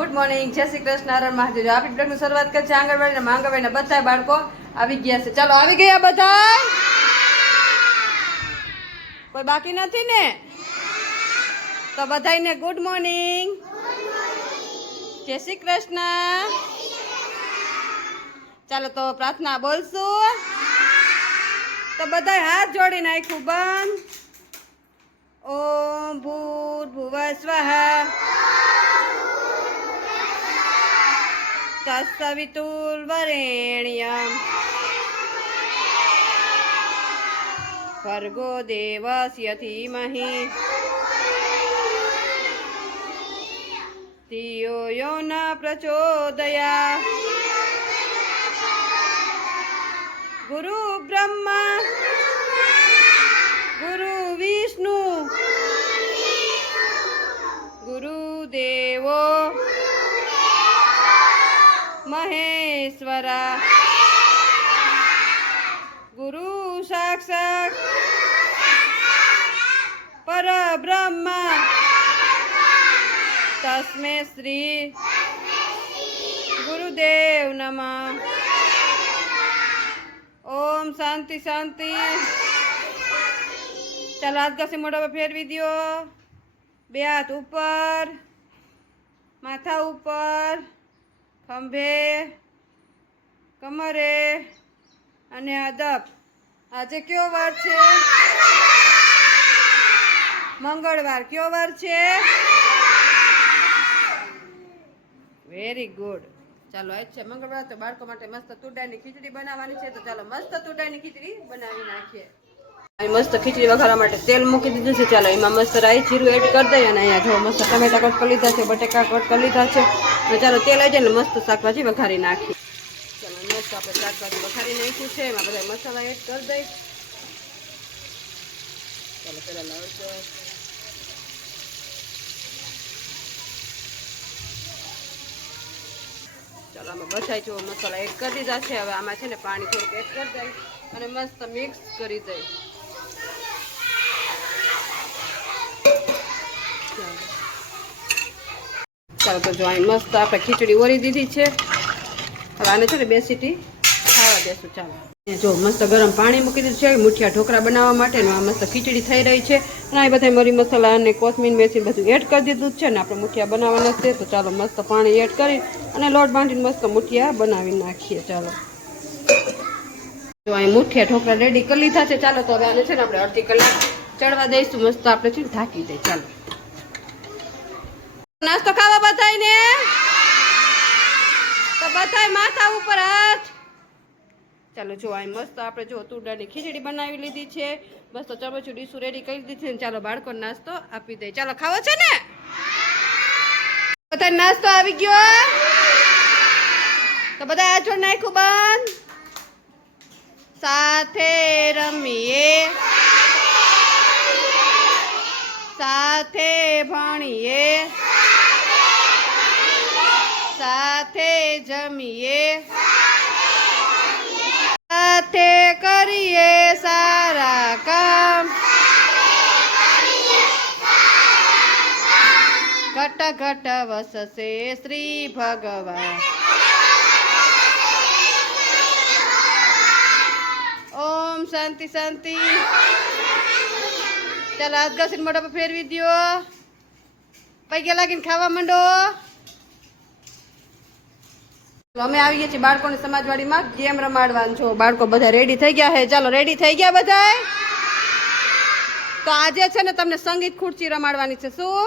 Good morning, જય શ્રી કૃષ્ણ, હર મહાદેવ। આપણી બ્લોગની શરૂઆત કરી છે આંગણવાડીના માંગણવાડીના બધા બાળકો આવી ગયા છે। ચાલો આવી ગયા બધા? કોઈ બાકી નથી ને? તો બધાને ગુડ મોર્નિંગ, જય શ્રી કૃષ્ણ। ચાલો તો પ્રાર્થના બોલશું તો બધા હાથ જોડી નાખ્યું બંધ। ઓમ ભૂર્ભુવઃ સ્વઃ તત્સવિતુર્વરેણ્યં ભર્ગો દેવસ્ય ધીમહિ ધિયો યો ન પ્રચોદયાत्। ગુરુ બ્રહ્મા ગુરુ વિષ્ણુ ગુરુદેવો મહેશ્વરા ગુરુ સાક્ષાત પરબ્રહ્મ તસ્મે શ્રી ગુરુદેવ નમઃ। ઓમ શાંતિ શાંતિ। ચાલો હાથ ઘસી મોઢા પર ફેરવી દો। બે હાથ ઉપર, માથા ઉપર, ખંભે, કમરે અને અદબ। આજે કયો વાર છે? મંગળવાર। કયો વાર છે? Very good. ચાલો આજ છે મંગળવાર, તો બાળકો માટે મસ્ત તુરડાની ખીચડી બનાવવાની છે। તો ચાલો મસ્ત તુરડાની ખીચડી બનાવી નાખીએ। મસ્ત ખીચડી વઘારવા માટે તેલ મૂકી દીધું છે। ચાલો એમાં મસ્ત રાઈ જીરું એડ કરી દઈએ અને અહીંયા જો મસ્ત ટમેટા કટ કરી લીધા છે, બટેકા કટ કરી લીધા છે। અને ચાલો તેલ આવી જાય ને મસ્ત શાકભાજી વઘારી નાખીએ। ચાલો મસ્ત આપણે શાકભાજી વઘારી નાખ્યું છે, એમાં બધા મસાલા એડ કરી દઈ। ચાલો પેલા લાવજો, ચાલો આમાં બધા જો મસાલા એડ કરી દીધા છે। હવે આમાં છે ને પાણી થોડુંક એડ કરી દઈ અને મસ્ત મિક્સ કરી દઈ। ચાલો તો જો અહીં મસ્ત આપણે ખીચડી ઓરી દીધી છે। હવે આને છે ને 2 સીટી ખાવા દેશું। ચાલો જો મસ્ત ગરમ પાણી મૂકી દીધું છે મુઠિયા ઢોકળા બનાવવા માટેનું। આ મસ્ત ખીચડી થઈ રહી છે અને આ બધા મરી મસાલા અને કોથમીર મેથી બધું એડ કરી દીધું છે ને આપણે મુઠિયા બનાવવાના છે। તો ચાલો મસ્ત પાણી એડ કરી અને લોટ બાંધીને મસ્ત મુઠિયા બનાવી નાખીએ। ચાલો જો અહીં મુઠિયા ઢોકળા રેડી કરી લીધા છે। ચાલો તો હવે આને છે ને આપણે અડધી કલાક ચડવા દઈશું। મસ્ત આપણે છે ને ઢાંકી દઈએ। ચાલો નાસ્તો ખાવા બધાને? તો બધાય માથા ઉપર હાથ। ચાલો જો અહીં મસ્ત આપણે જો તુરડાની ખીચડી બનાવી લીધી છે, બસ તો ચમચું ડીશું રેડી કરી દીધી છે। ચાલો બાળકોને નાસ્તો આપી દઈએ। ચાલો ખાવો છે ને? બધા નાસ્તો આવી ગયો તો બધા આ જોડ નાખ્યું બંધ। સાથે રમીએ, સાથે ભણીએ, સાથે જમીએ, સાથે કરીએ સારા કામ, ઘટ ઘટ વસશે શ્રી ભગવાન। ઓમ શાંતિ શાંતિ। ચાલો હાથ ઘસીને મોઢા પર ફેરવી દો, પૈકી લાગીને ખાવા માંડો। અમે આવી ગયા છીએ બાળકોની સમાજવાડીમાં ગેમ રમાડવાનું। છો બાળકો બધા રેડી થઈ ગયા છે? ચાલો રેડી થઈ ગયા બધા? તો આજે છે ને તમને સંગીત ખુરચી રમાડવાની છે। શું?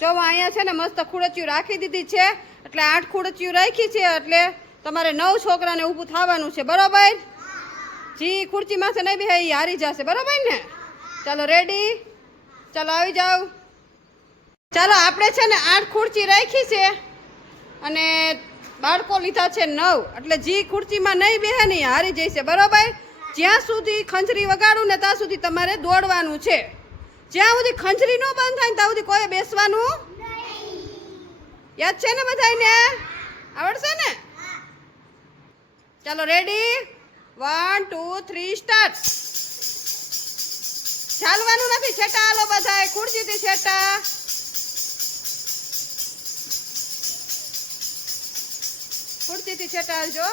જો અહીંયા છે ને મસ્ત ખુરચીઓ રાખી દીધી છે, એટલે 8 ખુરચીઓ રાખી છે, એટલે તમારે 9 છોકરાને ઊભું થવાનું છે, બરોબર? જી ખુરચીમાં છે નહીં બે એ હારી જશે, બરોબર ને? ચાલો રેડી? ચાલો આવી જાઓ। ચાલો આપણે છે ને 8 ખુરચી રાખી છે અને બાળકો લીધા છે 9, એટલે જે ખુરચીમાં નહીં બેહે ને હારી જશે, બરોબર? જ્યાં સુધી ખંજરી વગાડું ને ત્યાં સુધી તમારે દોડવાનું છે। જ્યાં સુધી ખંજરી ન બંધ થાય ને ત્યાં સુધી કોઈ બેસવાનું યાદ છે ને બધાને? આવડશે ને? ચાલો રેડી? 1 2 3 સ્ટાર્ટ। ચાલવાનું નથી, છેટા હાલો બધાય, ખુરશીથી છેટા। શાંતિથી છેટા હાલજો.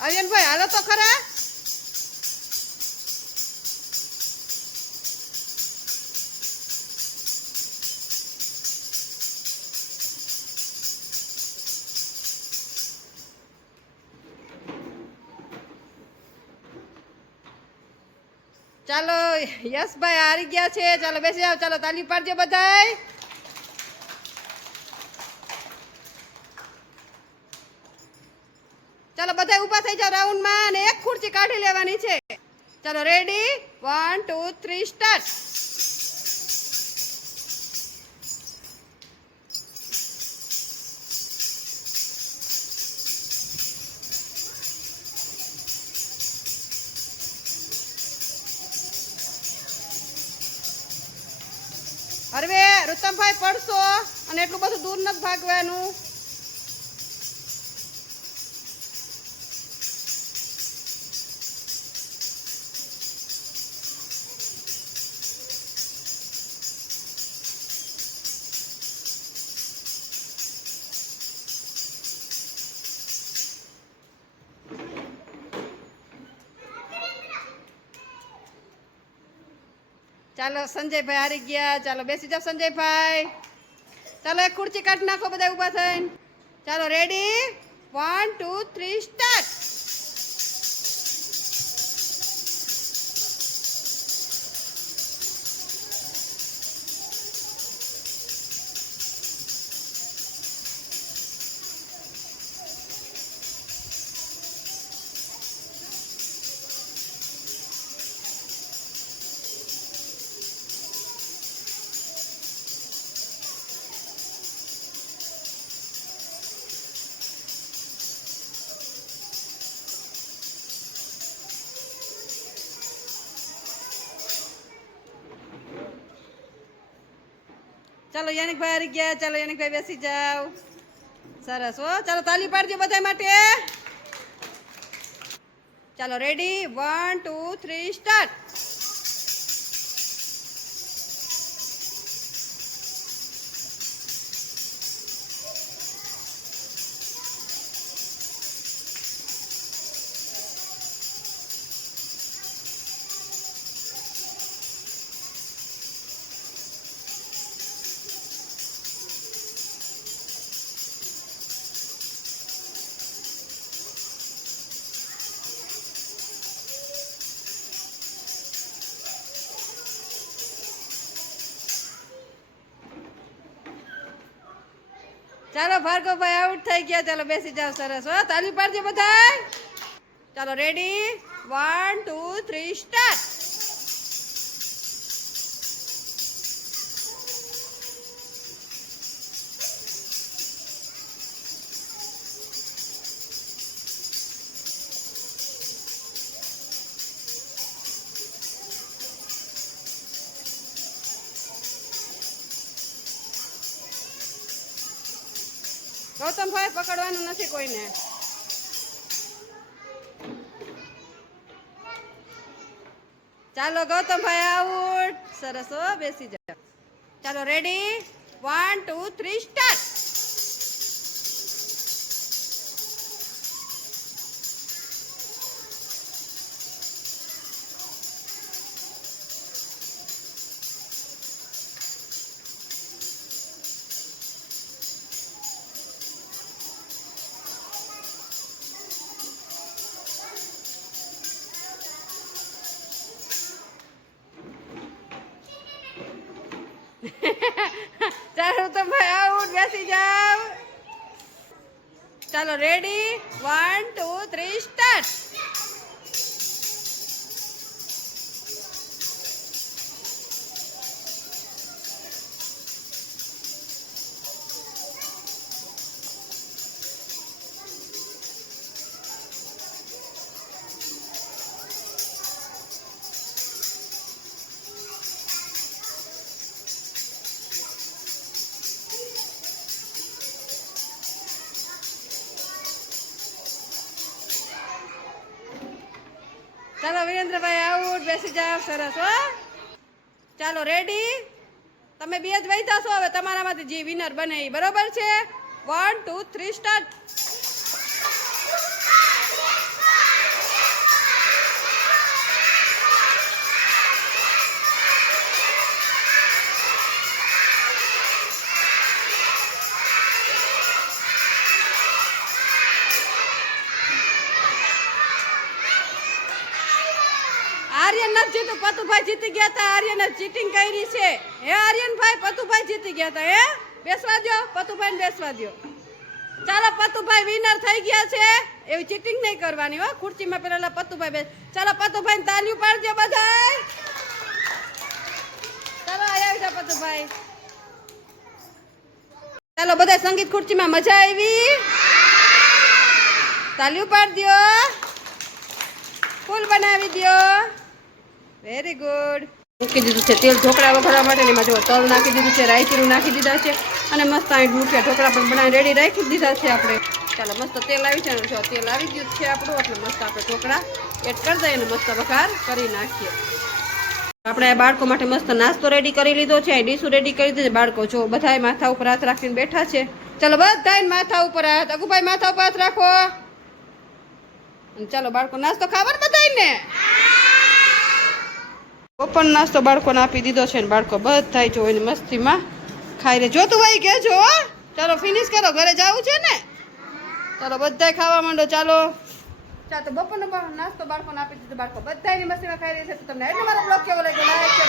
આર્યનભાઈ હાલો તો ખરા. ચાલો યશભાઈ હારી ગયા છે. ચાલો બેસી જાઓ. ચાલો તાલી પાડજો બધાય. ચાલો બધા ઊભા થઈ જાઓ રાઉન્ડમાં અને એક ખુરચી કાઢી લેવાની છે. ચાલો રેડી 1 2 3 સ્ટાર્ટ. હવે રુતમભાઈ પડશો અને એટલું બધું દૂર નથી ભાગવાનું. ચાલો સંજયભાઈ હારી ગયા. ચાલો બેસી જાઓ સંજયભાઈ. ચાલો એક ખુરચી કાઢી નાખો બધા ઊભા થઈને. ચાલો રેડી 1 2 3 સ્ટાર્ટ. ચાલો યાનિકભાઈ હારી ગયા. ચાલો યાનિકભાઈ બેસી જાઓ. સરસ હો. ચાલો તાલી પાડજો બધા માટે. ચાલો રેડી 1 2 3 સ્ટાર્ટ. ચાલો ભાર્ગવભાઈ આઉટ થઈ ગયા. ચાલો બેસી જાઓ. સરસ હો. તાલી પાડજો બધા. ચાલો રેડી 1 2 3 સ્ટાર્ટ. ગૌતમભાઈ પકડવાનું નથી કોઈને. ચાલો ગૌતમભાઈ આઉટ. સરસ હો. બેસી જાઓ. ચાલો રેડી 1 2 3 સ્ટાર્ટ. ચાલો તો ભાઈ આઉટ. બેસી જાઓ. ચાલો રેડી 1 2 3 સ્ટાર્ટ. ચાલો વિરેન્દ્રભાઈ આઉટ, બેસી જાઓ. સરસ હો. ચાલો રેડી. તમે બે જ વૈતા છો, હવે તમારામાંથી જે વિનર બને એ બરોબર છે. 1 2 3 સ્ટાર્ટ. આર્યન નથી જીતું, પતુભાઈ જીતી ગયા હતા. આર્યને ચીટિંગ કરી છે. હે આર્યનભાઈ, પતુભાઈ જીતી ગયા હતા. હે બેસવા દો, પતુભાઈને બેસવા દો. ચાલો પતુભાઈ વિનર થઈ ગયા છે. એવી ચીટિંગ નહીં કરવાની હો. ખુરશીમાં પેલા પતુભાઈ બેસ. ચાલો પતુભાઈને તાલીઓ પાડજો બધાય. ચાલો આવી જાઓ પતુભાઈ. ચાલો બધા સંગીત ખુરશીમાં મજા આવી. તાલીઓ પાડ દો. ફૂલ બનાવી દો. Very good. મૂકી દીધું છે તેલ ઢોકળા વઘારવા માટે. એમાં જો તલ નાખી દીધું છે, રાયચીરું નાખી દીધા છે અને મસ્ત અહીં મૂઠિયા ઢોકળા પણ બનાવી રેડી રાખી દીધા છે આપણે. ચાલો મસ્ત તેલ આવી છે. જો તેલ આવી ગયું છે આપણું, એટલે મસ્ત આપણે ઢોકળા એડ કરી દઈએ અને મસ્ત વઘાર કરી નાખીએ. આપણે આ બાળકો માટે મસ્ત નાસ્તો રેડી કરી લીધો છે. ડીશું રેડી કરી દીધી. બાળકો જો બધાય માથા ઉપર હાથ રાખીને બેઠા છે. ચાલો બધાય માથા ઉપર હાથ. અગુભાઈ માથા ઉપર હાથ રાખો. ચાલો બાળકો નાસ્તો ખાવાનો બધાને. ઓપન નાસ્તો બાળકોને આપી દીધો છે ને બાળકો બધાય જો એને મસ્તીમાં ખાઈ રે. જોતું ભાઈ કહેજો. ચાલો ફિનિશ કરો, ઘરે જવું છે ને. ચાલો બધાય ખાવા માંડો. ચાલો ચાલો તો બપોરનો નાસ્તો બાળકોને આપી દીધો. બાળકો બધાયની મસ્તીમાં ખાઈ રહી છે. તો તમને એટલે મારો બ્લોગ કેવો લાગ્યો લાઈક કરો.